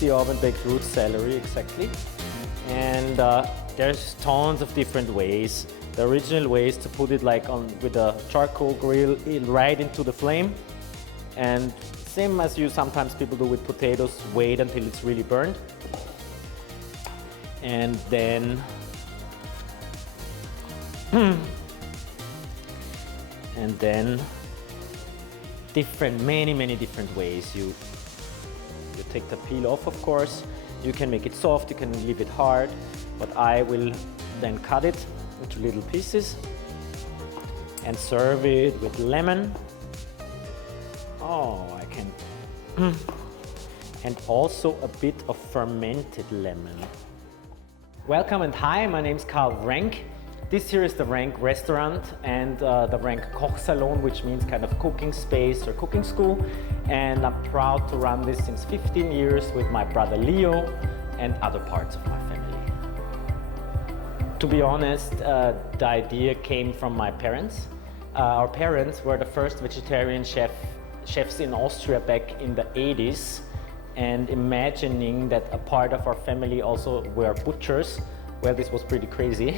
the oven-baked root celery, exactly. And there's tons of different ways. The original way is to put it like on with a charcoal grill right into the flame. And same as you sometimes people do with potatoes, wait until it's really burned. And then many different ways. You take the peel off, of course. You can make it soft, you can leave it hard, but I will then cut it into little pieces and serve it with lemon. Oh, I can. And also a bit of fermented lemon. Welcome and hi, my name is Wrenkh. This here is the Wrenkh Restaurant and the Wrenkh Kochsalon, which means kind of cooking space or cooking school. And I'm proud to run this since 15 years with my brother Leo and other parts of my family. To be honest, the idea came from my parents. Our parents were the first vegetarian chefs in Austria back in the 80s. And imagining that a part of our family also were butchers, well, this was pretty crazy.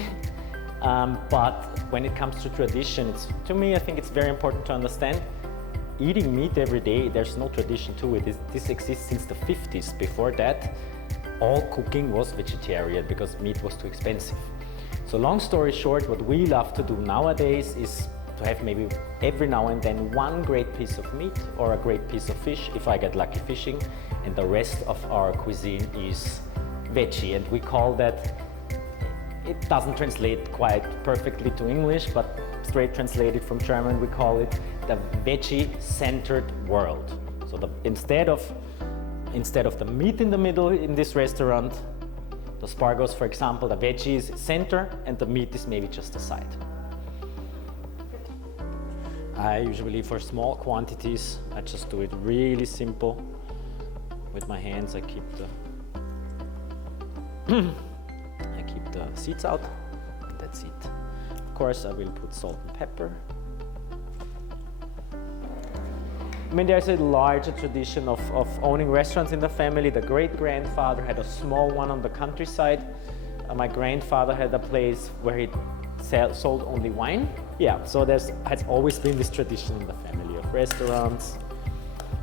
But when it comes to tradition, to me, I think it's very important to understand eating meat every day, there's no tradition to it. This exists since the 50s. Before that, all cooking was vegetarian because meat was too expensive. So long story short, what we love to do nowadays is to have maybe every now and then one great piece of meat or a great piece of fish, if I get lucky fishing, and the rest of our cuisine is veggie. And we call that, it doesn't translate quite perfectly to English, but straight translated from German, we call it the veggie-centered world. So instead of the meat in the middle in this restaurant, the spargos, for example, the veggie is center and the meat is maybe just a side. I usually, for small quantities, I just do it really simple. With my hands, I keep the seeds out, and that's it. Of course, I will put salt and pepper. I mean, there's a larger tradition of owning restaurants in the family. The great-grandfather had a small one on the countryside. My grandfather had a place where he sold only wine. Yeah, so has always been this tradition in the family of restaurants.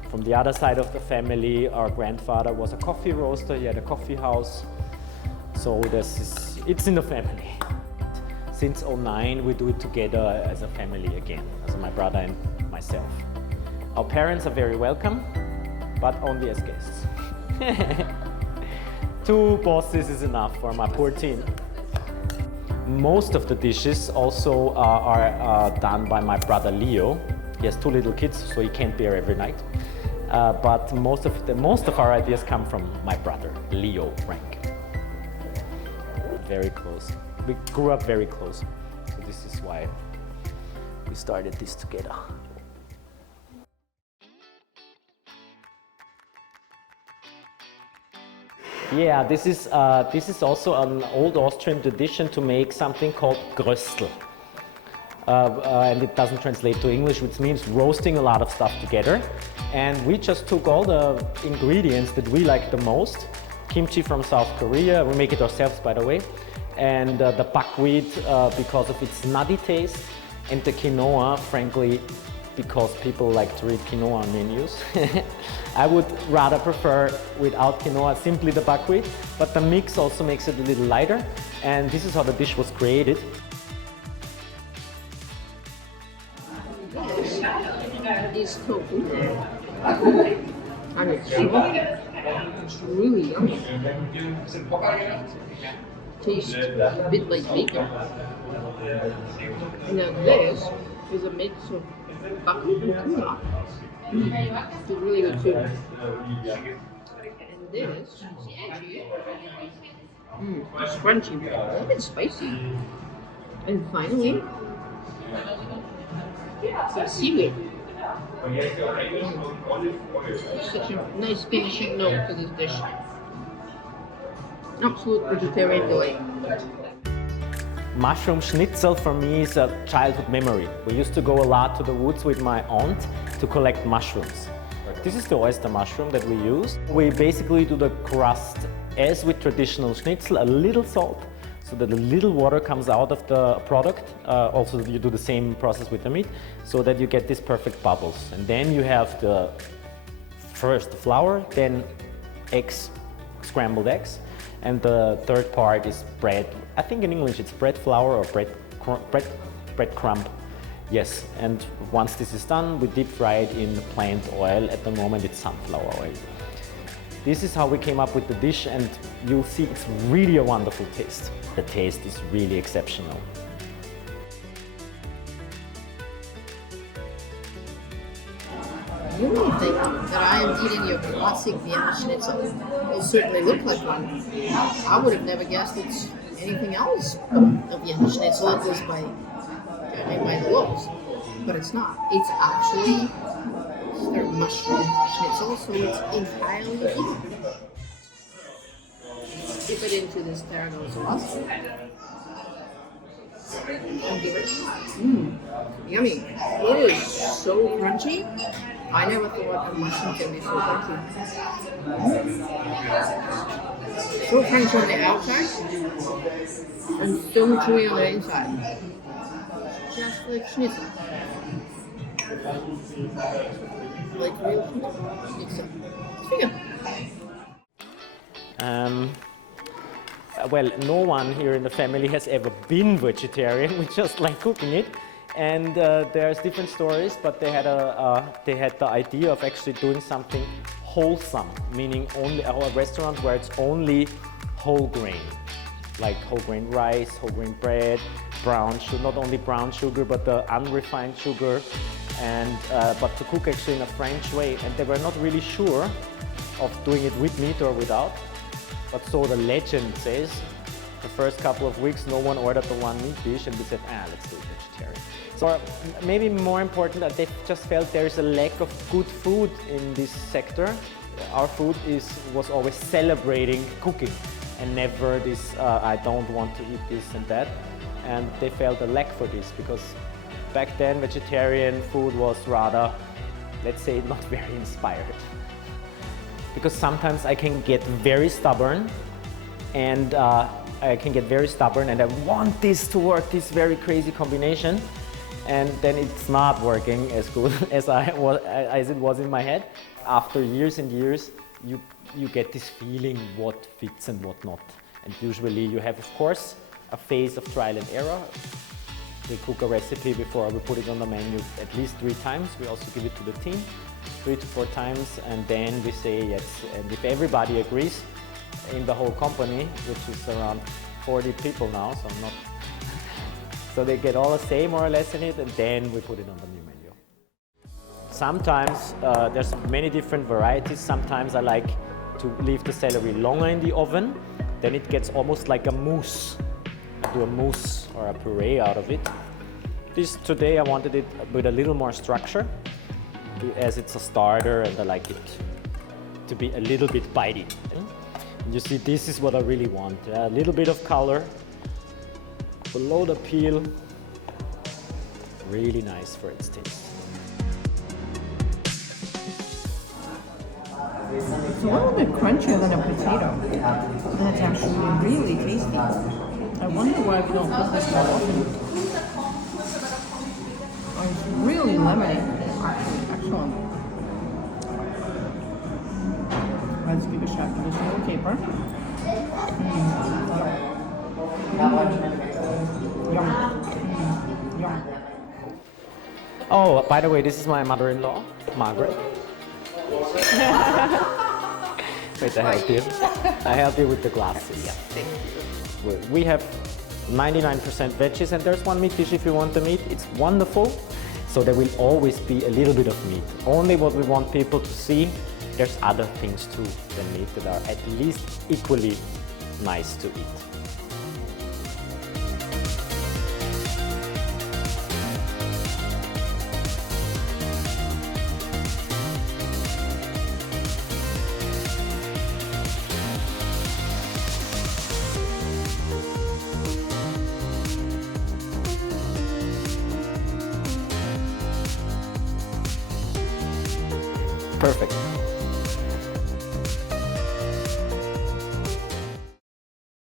From the other side of the family, our grandfather was a coffee roaster. He had a coffee house. So it's in the family. Since '09, we do it together as a family again, as my brother and myself. Our parents are very welcome, but only as guests. 2 bosses is enough for my poor team. Most of the dishes also are done by my brother Leo. He has 2 little kids, so he can't bear every night. But most of our ideas come from my brother Leo Wrenkh. Very close. We grew up very close, so this is why we started this together. Yeah, this is also an old Austrian tradition to make something called Gröstel. And it doesn't translate to English, which means roasting a lot of stuff together. And we just took all the ingredients that we like the most. Kimchi from South Korea, we make it ourselves, by the way. And the buckwheat because of its nutty taste. And the quinoa, frankly, because people like to read quinoa on menus. I would rather prefer without quinoa, simply the buckwheat, but the mix also makes it a little lighter, and this is how the dish was created. This tofu, and it's soft. It's really yummy. Tastes a bit like bacon. And then this is a mix of buckwheat and tuna. It's really good too. And this, it's crunchy, a little bit spicy. And finally, some seaweed. Such a nice finishing note to this dish. Absolute vegetarian delight. Mushroom schnitzel for me is a childhood memory. We used to go a lot to the woods with my aunt to collect mushrooms. This is the oyster mushroom that we use. We basically do the crust as with traditional schnitzel, a little salt, so that a little water comes out of the product. Also, you do the same process with the meat, so that you get these perfect bubbles. And then you have the first flour, then eggs, scrambled eggs, and the third part is bread. I think in English it's bread flour or bread crumb. Yes, and once this is done, we deep fry it in plant oil. At the moment it's sunflower oil. This is how we came up with the dish, and you'll see it's really a wonderful taste. The taste is really exceptional. You would think that I am eating your classic Vienna schnitzel. It certainly look like one. I would have never guessed it's anything else but a Vienna schnitzel. It was by the looks, but it's not. It's actually their mushroom schnitzel, so it's entirely vegan. Dip it into this tarragon sauce. And give it. Yummy. It is so crunchy. I never thought a mushroom can be so crunchy. So crunchy on the outside and so chewy on the inside. Just like schnitzel. Like real schnitzel. It's vegan. Well, no one here in the family has ever been vegetarian. We just like cooking it. And there's different stories, but they had the idea of actually doing something wholesome, meaning only a restaurant where it's only whole grain, like whole grain rice, whole grain bread, brown sugar, not only brown sugar, but the unrefined sugar, and but to cook actually in a French way. And they were not really sure of doing it with meat or without. But so the legend says, the first couple of weeks no one ordered the one meat dish, and we said, let's do it vegetarian. So maybe more important that they just felt there is a lack of good food in this sector. Our food was always celebrating cooking and never this, I don't want to eat this and that. And they felt a lack for this because back then vegetarian food was rather, let's say, not very inspired. Because sometimes I can get very stubborn and I want this to work, this very crazy combination, and then it's not working as good as it was in my head. After years and years, you get this feeling what fits and what not. And usually you have, of course, a phase of trial and error. We cook a recipe before we put it on the menu at least 3 times. We also give it to the team 3 to 4 times, and then we say yes. And if everybody agrees in the whole company, which is around 40 people now, so I'm not so they get all the say more or less in it, and then we put it on the new menu. Sometimes there's many different varieties. Sometimes I like to leave the celery longer in the oven, then it gets almost like a mousse. I do a mousse or a puree out of it. Today I wanted it with a little more structure, as it's a starter and I like it to be a little bit bitey. You see, this is what I really want. A little bit of color below the peel. Really nice for its taste. It's a little bit crunchier than a potato. That's actually really tasty. I wonder why we don't put this more often. Oh, it's really lemony. Actually, excellent. Let's give a shot to this little caper. Yum. Yum. Oh, by the way, this is my mother-in-law, Margaret. Wait, I help you with the glasses. Yeah. We have 99% veggies, and there's one meat dish if you want the meat. It's wonderful. So there will always be a little bit of meat. Only what we want people to see, there's other things too than meat that are at least equally nice to eat. Perfect.